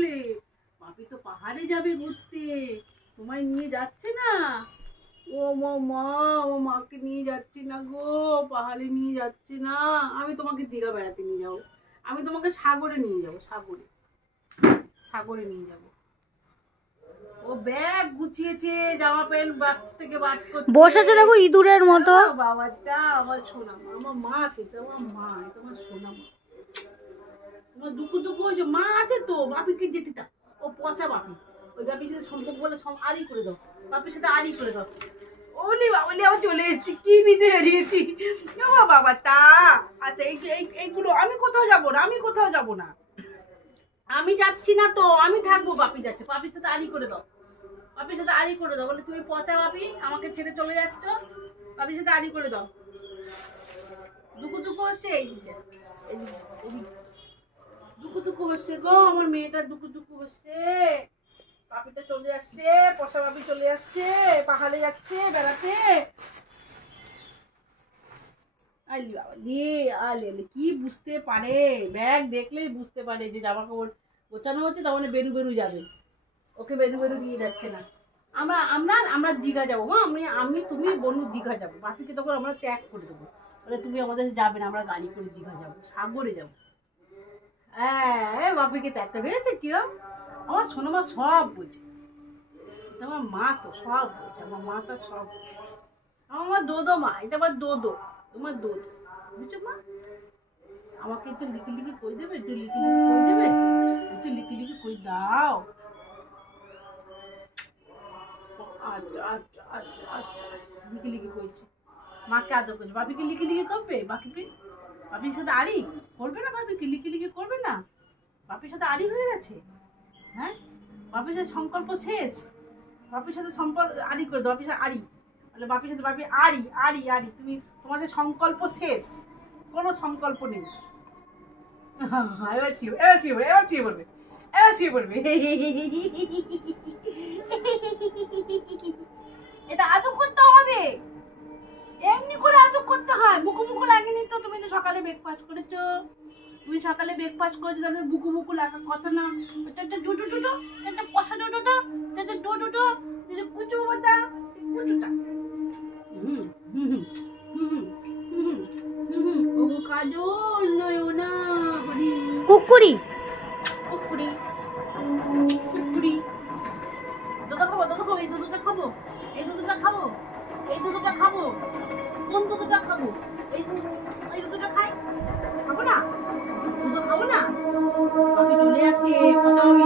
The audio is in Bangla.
বলে? বাপি তো পাহাড়ে যাবে ঘুরতে, তোমায় নিয়ে যাচ্ছে না? ও মা, ও মাকে নিয়ে যাচ্ছি না গো, পাহাড়ে নিয়ে যাচ্ছে না। আমি তোমাকে দীঘা বেড়াতে নিয়ে যাবো, আমি তোমাকে সাগরে নিয়ে যাবো, সাগরে নিয়ে যাবো। ও ব্যাগ গুছিয়েছে, জামা প্যান্ট বাক্স থেকে বাজ করছে, বসেছে দেখো ইঁদুরের মতো। বাবাটা আমার সোনা মা, আমার মা আছে, আমার মা, তোমার সোনা মা। তোমার দুঃখ হয়েছে, মা আছে তো, বাপিকে যেতে দাও। ও পচা বাপি, ওই বাপির সাথে সম্পর্ক বলে আড়ি করে দাও, বাপির সাথে আড়ি করে দাও। ওলি বাবলি আবার চলে এসেছি, কি নিতে বেরিয়েছি বাবা তা। আচ্ছা এইগুলো আমি কোথাও যাবো না, আমি যাচ্ছি না তো, আমি থাকবো। বাপি যাচ্ছে, বাপির সাথে আড়ি করে দাও, বাপির সাথে আড়ি করে দাও। বলে তুমি পচা বাপি, আমাকে ছেড়ে চলে যাচ্ছ, বাপির সাথে আড়ি করে দাও। দুঃখ হচ্ছে, দুঃখ হচ্ছে গো, আমার মেয়েটার দুঃখ হচ্ছে। বাপিটা চলে আসছে, পচা বাপি চলে আসছে, পাহাড়ে যাচ্ছে বেড়াতে। আলি বাবা আলে কি বুঝতে পারে, ব্যাগ দেখলেই বুঝতে পারে যে জামা কাপড় গোছানো হচ্ছে, তার মানে বেরু যাবে, ওকে বেরু নিয়ে যাচ্ছে না। আমরা দীঘা যাবো, আমি তুমি বনু দীঘা যাবো। বাপিকে তখন আমরা ত্যাগ করে দেবো, বলে তুমি আমাদের যাবে না, আমরা গাড়ি করে দীঘা যাবো, সাগরে যাবো। হ্যাঁ, বাপিকে ত্যাগটা হয়েছে কিরম। আমার শোনো মা সব বোঝে, তোমার মা তো সব বোঝে, আমার মা তো সব বোঝে। আমার দোদো মা, এটা আমার দোদো, তোমার দোদো, বুঝছো মা? আমাকে একটু লিখি কই দেবে, একটু লিখি কই দাও। লিখি কইছে, মাকে আদর করছে, বাপিকে লিখি করবে? বাপির সাথে আড়ি করবে না? বাপিকে লিখি করবে না? বাপির সাথে আড়ি হয়ে গেছে। হ্যাঁ, বাপির সাথে সংকল্প শেষ, বাপির সাথে সম্পর্ক আড়ি করে দাও, বাপির সাথে আড়ি, তাহলে বাপির সাথে বাপি আড়ি, তুমি তোমার যে সংকল্প শেষ, কোনো সংকল্প নেই। এবার বলবে এটা আদর করতে হবে, এমনি করে আদর করতে হয়, বুকু লাগেনি তো? তুমি তো সকালে ব্রেকফাস্ট করেছো, তাহলে বুকু লাগা কথা না। কষা কুচু বাবা কুচুটা কাজল নয়না কুকুরি দুধ খাবো, এই দুধটা খাবো, কোন দুধটা খাবো? এই দুধটা খাই, খাবো না, দুধ খাবো না। বাপি চলে যাচ্ছে, পচা বাপি